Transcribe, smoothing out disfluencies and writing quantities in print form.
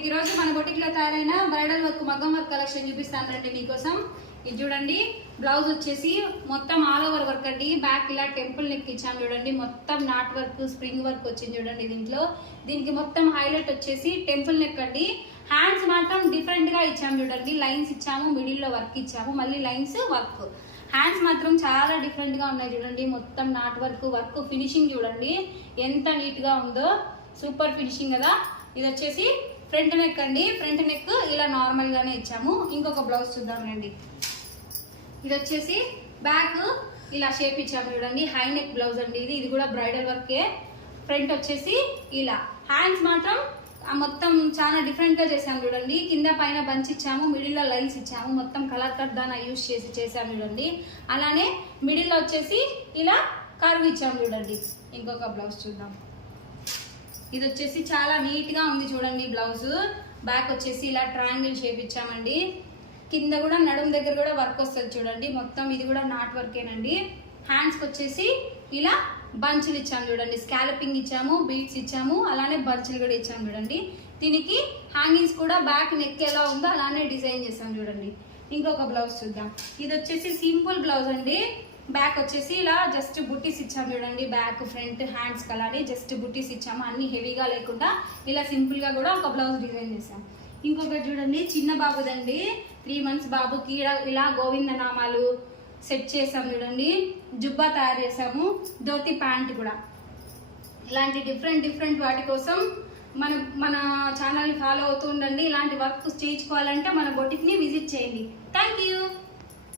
మీకు ఈ రోజు మన బొటిక్ లో తయారైన బ్రైడల్ వర్క్ మగ్గం వర్క్ కలెక్షన్ చూపిస్తానండి మీకోసం. ఇది చూడండి, బ్లౌజ్ వచ్చేసి మొత్తం ఆల్ ఓవర్ వర్క్ అండి. బ్యాక్ ఇలా టెంపుల్ నెక్ ఇచ్చాము చూడండి, మొత్తం నాట్ వర్క్ స్ప్రింగ్ వర్క్ వచ్చింది చూడండి దీంట్లో. దీనికి మొత్తం హైలైట్ వచ్చేసి టెంపుల్ నెక్ అండి. హ్యాండ్స్ మాత్రం డిఫరెంట్ గా ఇచ్చాము చూడండి, లైన్స్ ఇచ్చాము, మిడిల్ లో వర్క్ ఇచ్చాము, మళ్ళీ లైన్స్ వర్క్. హ్యాండ్స్ మాత్రం చాలా డిఫరెంట్ గా ఉన్నాయి చూడండి, మొత్తం నాట్ వర్క్ వర్క్ ఫినిషింగ్ చూడండి ఎంత నీట్ గా ఉందో, సూపర్ ఫినిషింగ్ కదా. ఇది వచ్చేసి ఫ్రంట్ నెక్ అండి. ఫ్రంట్ నెక్ ఇలా నార్మల్ గానే ఇచ్చాము. ఇంకొక బ్లౌజ్ చూద్దాం రండి. ఇది వచ్చేసి బ్యాక్ ఇలా షేప్ ఇచ్చాము చూడండి, హై నెక్ బ్లౌజ్ అండి. ఇది కూడా బ్రైడల్ వర్కే. ఫ్రంట్ వచ్చేసి ఇలా. హ్యాండ్స్ మాత్రం మొత్తం చాలా డిఫరెంట్ గా చేసాము చూడండి, కింద పైన బంచ్ ఇచ్చాము, మిడిల్ లో లైన్స్ ఇచ్చాము, మొత్తం కలర్ కట్ దానా యూజ్ చేసాము చూడండి. అలానే మిడిల్ లో వచ్చేసి ఇలా కర్వ్ ఇచ్చాము చూడండి. ఇంకొక బ్లౌజ్ చూద్దాం. ఇది వచ్చేసి చాలా నీట్ గా ఉంది చూడండి బ్లౌజ్. బ్యాక్ వచ్చేసి ఇలా ట్రయాంగిల్ షేప్ ఇచ్చామండి. కింద కూడా నడుము దగ్గర కూడా వర్క్ వస్తుంది చూడండి, మొత్తం ఇది కూడా నాట్ వర్కేనండి. హ్యాండ్స్ వచ్చేసి ఇలా బంచులు ఇచ్చాము చూడండి, స్కాలపింగ్ ఇచ్చాము, బీట్స్ ఇచ్చాము, అలానే బంచులు కూడా ఇచ్చాము చూడండి. దీనికి హ్యాంగింగ్స్ కూడా బ్యాక్ నెక్ ఎలా ఉందో అలానే డిజైన్ చేసాం చూడండి. ఇంకొక బ్లౌజ్ చూద్దాం. ఇది వచ్చేసి సింపుల్ బ్లౌజ్ అండి. బ్యాక్ వచ్చేసి ఇలా జస్ట్ బుట్టీస్ ఇచ్చాము చూడండి, బ్యాక్ ఫ్రంట్ హ్యాండ్స్ అలానే జస్ట్ బుట్టీస్ ఇచ్చాము, అన్ని హెవీగా లేకుండా ఇలా సింపుల్ గా కూడా ఒక బ్లౌజ్ డిజైన్ చేసాం. ఇంకొకటి చూడండి, చిన్న బాబుదండి, 3 months బాబుకి ఇలా గోవింద నామాలు సెట్ చేసాం చూడండి, జుబ్బా తయారు చేసాము, ధోతి ప్యాంట్ కూడా. ఇలాంటి డిఫరెంట్ వాటి కోసం మన ఛానల్ని ఫాలో అవుతూ ఉండండి. ఇలాంటి వర్క్ చేయించుకోవాలంటే మన బొటిక్ని విజిట్ చేయండి. Thank you.